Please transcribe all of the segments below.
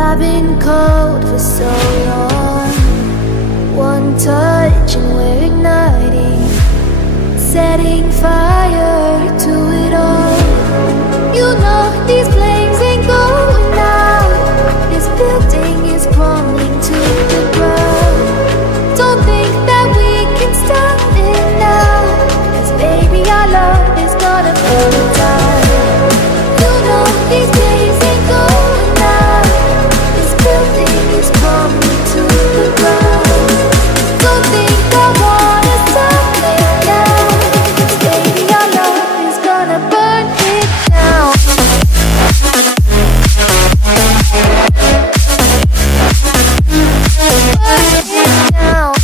I've been cold for so long. One touch and we're igniting, setting fire to it all. You know these flames ain't going out. This building is crumbling to the ground. Don't think that we can stop it now, 'cause baby our love is gonna burn it down. You know these flames ain't going out. This building is crumbling to the ground. Don't think I wanna stop it now, 'cause baby our love is gonna burn it down. Burn it down.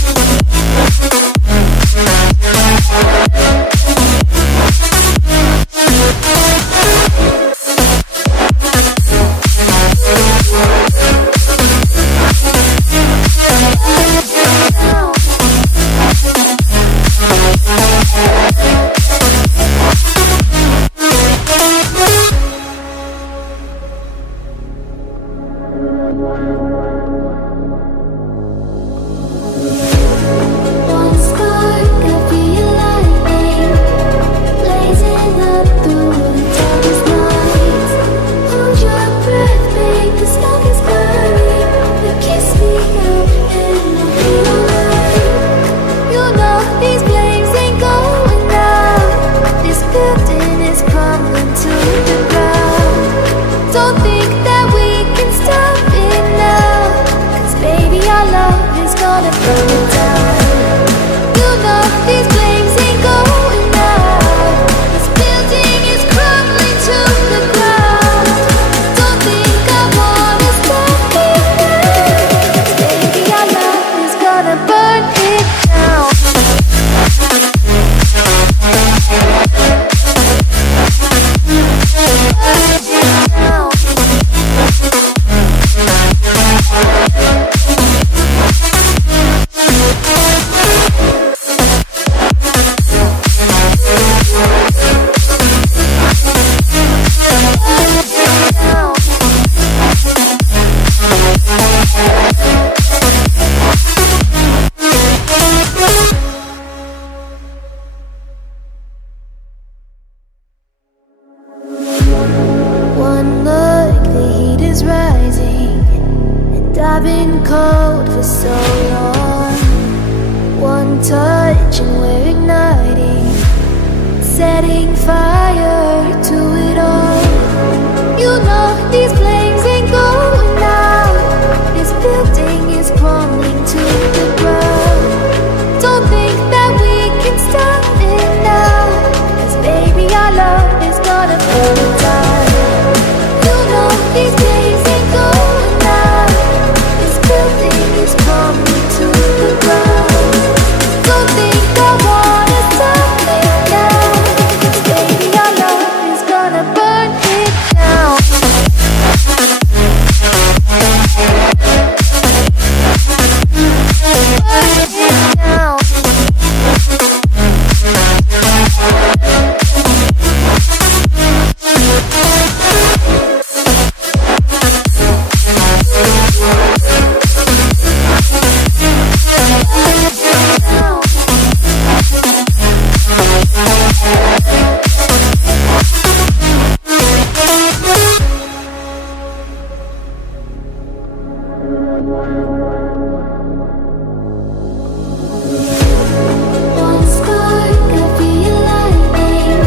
One spark, I feel lightning blazing up through the darkest nights. Hold your breath, make the smoke is burning. You kiss me out and I'll be alright. You know these flames ain't going out. This building is crumbling to the ground. Don't think that we can stop it now, 'cause baby our love is gonna burn it down. You know these flames ain't going out. This building is crumbling to the ground. Don't think I wanna stop it now, 'cause baby our love is gonna burn it down. Burn it down. One look, the heat is rising, and I've been cold for so long. One touch and we're igniting, setting fire to it all. You know these flames ain't going out. This building is crumbling to the ground. Don't think that we can stop it now, 'cause baby our love is gonna burn it down. You know these flames ain't going out. This building is crumbling to the ground. Don't think I wanna stop it now, 'cause baby our love is gonna burn it down. Burn it down. One spark, I feel lightning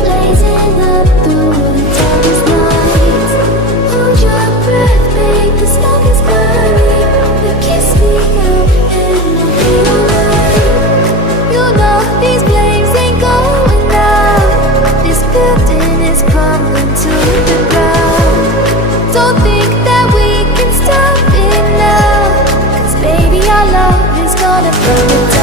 blazing up through the darkest nights. Hold your breath, make the smoke is burning. You kiss me out and I'll be alright. You know these flames ain't going out. This building is crumbling to the ground. Don't think that we can stop it now, 'cause baby our love is gonna burn it down.